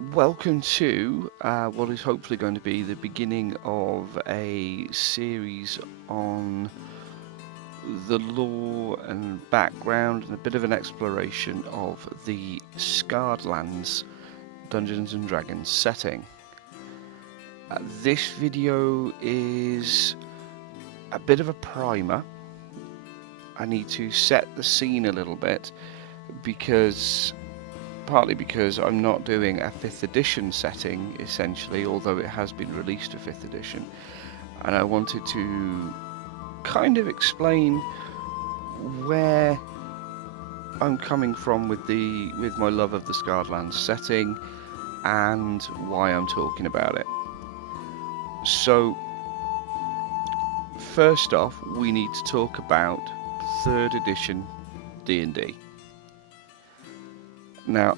Welcome to what is hopefully going to be the beginning of a series on the lore and background and a bit of an exploration of the Scarred Lands Dungeons and Dragons setting. This video is a bit of a primer. I need to set the scene a little bit partly because I'm not doing a 5th edition setting, essentially, although it has been released to 5th edition. And I wanted to kind of explain where I'm coming from with my love of the Scarred Lands setting and why I'm talking about it. So, first off, we need to talk about 3rd edition D&D. Now,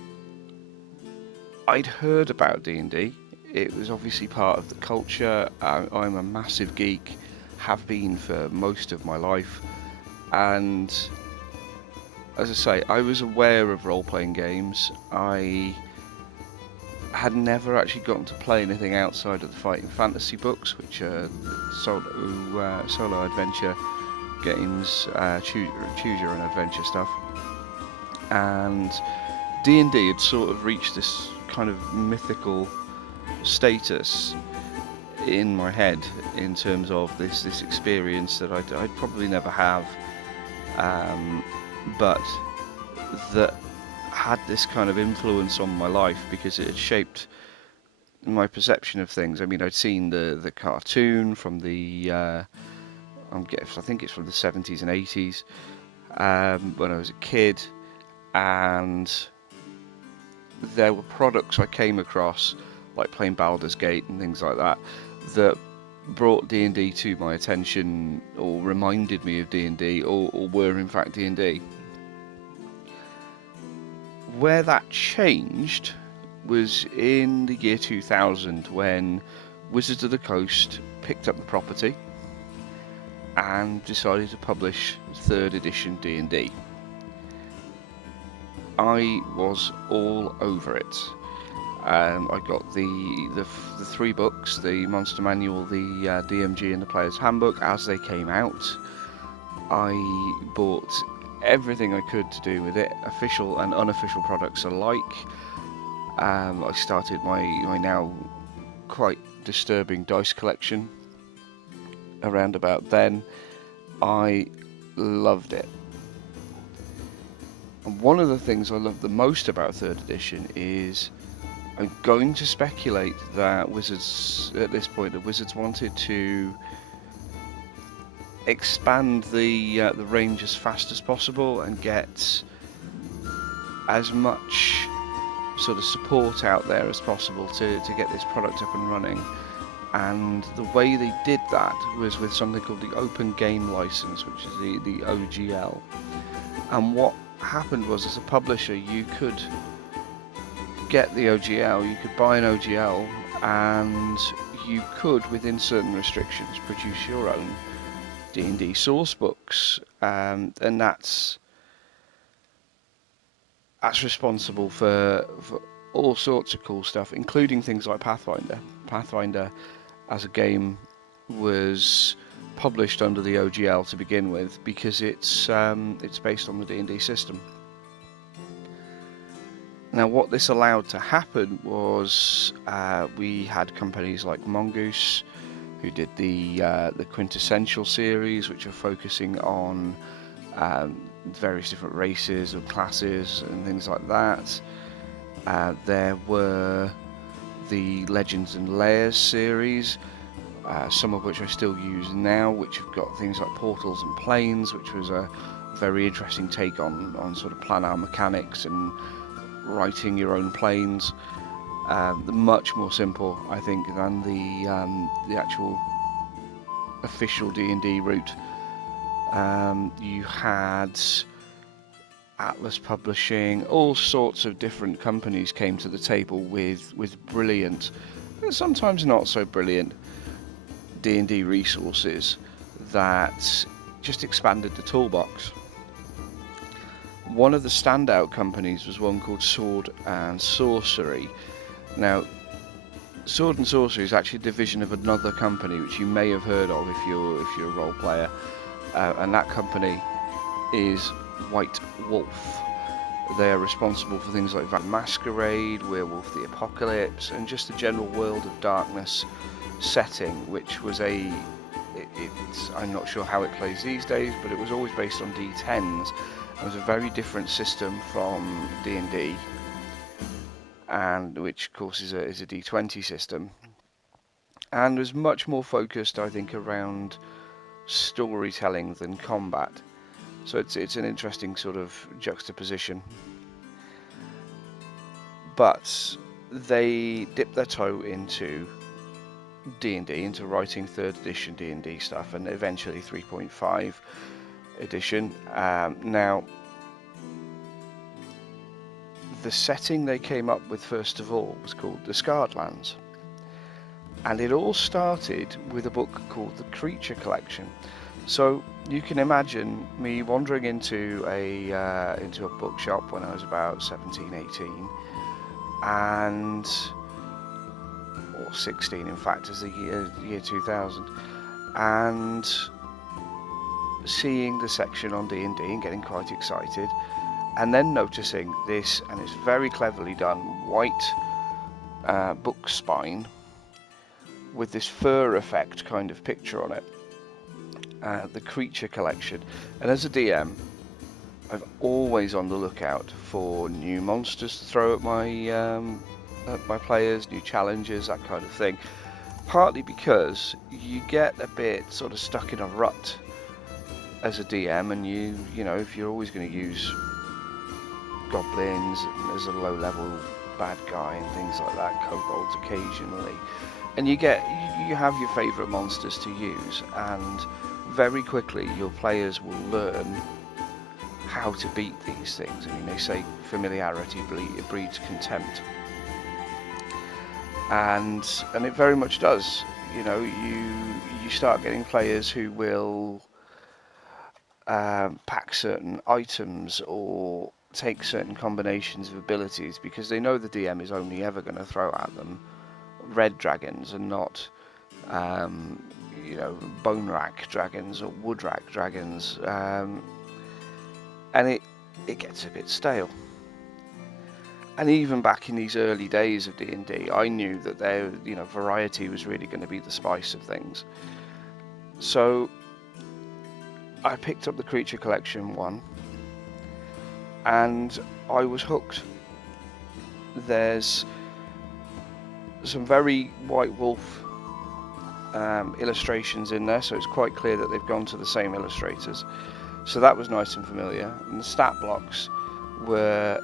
I'd heard about D&D. It was obviously part of the culture. I'm a massive geek, have been for most of my life, and as I say, I was aware of role-playing games. I had never actually gotten to play anything outside of the fighting fantasy books, which are solo adventure games, choose your own adventure stuff, and D&D had sort of reached this kind of mythical status in my head in terms of this experience that I'd probably never have, but that had this kind of influence on my life because it had shaped my perception of things. I mean, I'd seen the cartoon from I think it's from the 70s and 80s when I was a kid, and there were products I came across, like playing Baldur's Gate and things like that, that brought D&D to my attention or reminded me of D&D or were in fact D&D. Where that changed was in the year 2000 when Wizards of the Coast picked up the property and decided to publish 3rd edition D&D. I was all over it. I got the 3 books, the Monster Manual, the DMG and the Player's Handbook as they came out. I bought everything I could to do with it, official and unofficial products alike. I started my now quite disturbing dice collection around about then. I loved it. And one of the things I love the most about 3rd edition is I'm going to speculate that Wizards wanted to expand the range as fast as possible and get as much sort of support out there as possible to get this product up and running. And the way they did that was with something called the Open Game License, which is the OGL. And what happened was, as a publisher, you could get the OGL, you could buy an OGL, and you could, within certain restrictions, produce your own D&D source books, and that's responsible for all sorts of cool stuff, including things like Pathfinder. Pathfinder, as a game, was published under the OGL to begin with because it's based on the D&D system. Now, what this allowed to happen was we had companies like Mongoose, who did the Quintessential series, which are focusing on various different races and classes and things like that. There were the Legends and Lairs series, some of which I still use now, which have got things like Portals and Planes, which was a very interesting take on sort of planar mechanics and writing your own planes. Much more simple, I think, than the actual official D&D route. You had Atlas Publishing, all sorts of different companies came to the table with brilliant, sometimes not so brilliant, D&D resources that just expanded the toolbox. One of the standout companies was one called Sword and Sorcery, Now, Sword and Sorcery is actually a division of another company which you may have heard of if you're a role player, and that company is White Wolf. They are responsible for things like Van Masquerade, Werewolf the Apocalypse, and just the general World of Darkness setting, which was I'm not sure how it plays these days, but it was always based on D10s. It was a very different system from D&D, and which of course is a D20 system, and was much more focused, I think, around storytelling than combat. So it's an interesting sort of juxtaposition. But they dipped their toe into D&D, into writing 3rd edition D&D stuff, and eventually 3.5 edition. Now, the setting they came up with first of all was called the Scarred Lands, and it all started with a book called the Creature Collection. So you can imagine me wandering into a bookshop when I was about 17, 18, and or 16 in fact, as the year 2000, and seeing the section on D&D and getting quite excited, and then noticing this, and it's very cleverly done, white book spine with this fur effect kind of picture on it, the Creature Collection. And as a DM, I'm always on the lookout for new monsters to throw at my players, new challenges, that kind of thing. Partly because you get a bit sort of stuck in a rut as a DM, and you know, if you're always going to use goblins as a low-level bad guy and things like that, kobolds occasionally, and you have your favourite monsters to use, and very quickly your players will learn how to beat these things. I mean, they say familiarity breeds contempt, and it very much does. You know, you start getting players who will pack certain items or take certain combinations of abilities because they know the DM is only ever going to throw at them red dragons and not you know, bone rack dragons or wood rack dragons, and it gets a bit stale. And even back in these early days of D&D, I knew that variety was really going to be the spice of things. So I picked up the Creature Collection one, and I was hooked. There's some very White Wolf illustrations in there, so it's quite clear that they've gone to the same illustrators. So that was nice and familiar. And the stat blocks were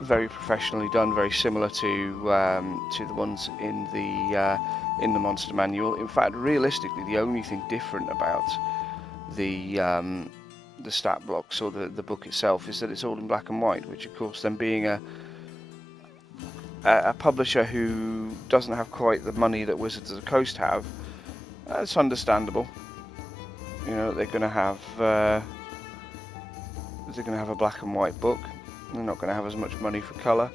very professionally done, very similar to the ones in the Monster Manual. In fact, realistically, the only thing different about the stat blocks or the book itself is that it's all in black and white, which of course, then being a publisher who doesn't have quite the money that Wizards of the Coast have, it's understandable. You know, they're going to have a black and white book. They're not going to have as much money for colour.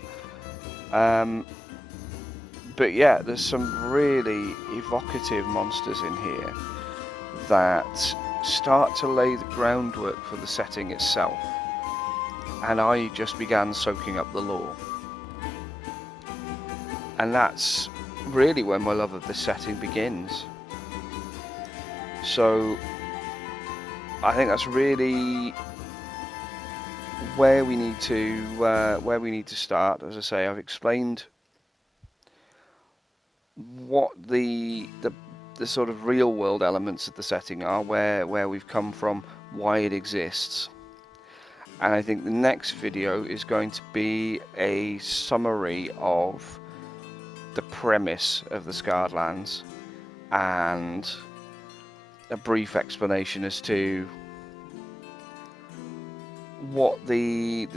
But yeah, there's some really evocative monsters in here that start to lay the groundwork for the setting itself. And I just began soaking up the lore. And that's really when my love of this setting begins. So I think that's really where we need to start. As I say, I've explained what the sort of real world elements of the setting are, where we've come from, why it exists. And I think the next video is going to be a summary of the premise of the Scarred Lands and a brief explanation as to what the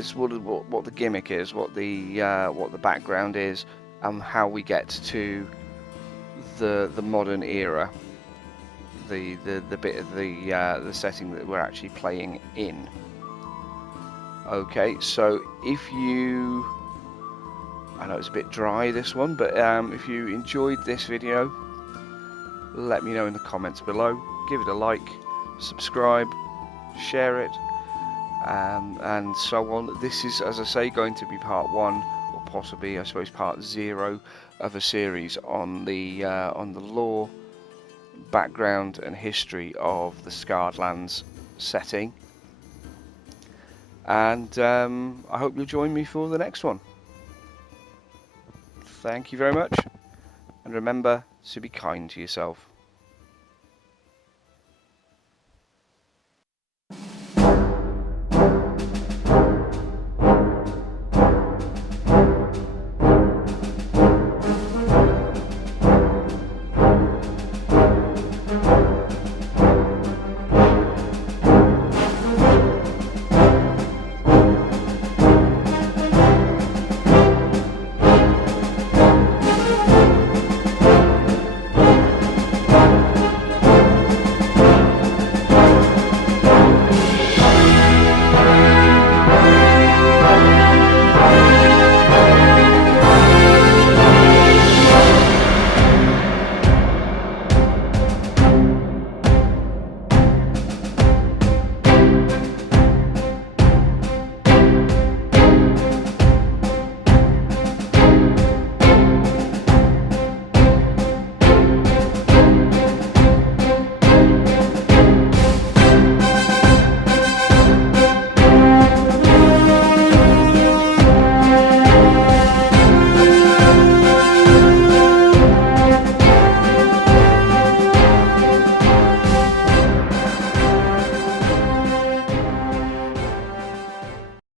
gimmick is, what the background is, and how we get to the modern era, the bit of the setting that we're actually playing in. Okay, so if you I know it's a bit dry, this one, but if you enjoyed this video, let me know in the comments below. Give it a like, subscribe, share it, and so on. This is, as I say, going to be part 1, or possibly, I suppose, part 0 of a series on the lore, background and history of the Scarred Lands setting. And I hope you'll join me for the next one. Thank you very much, and remember to be kind to yourself.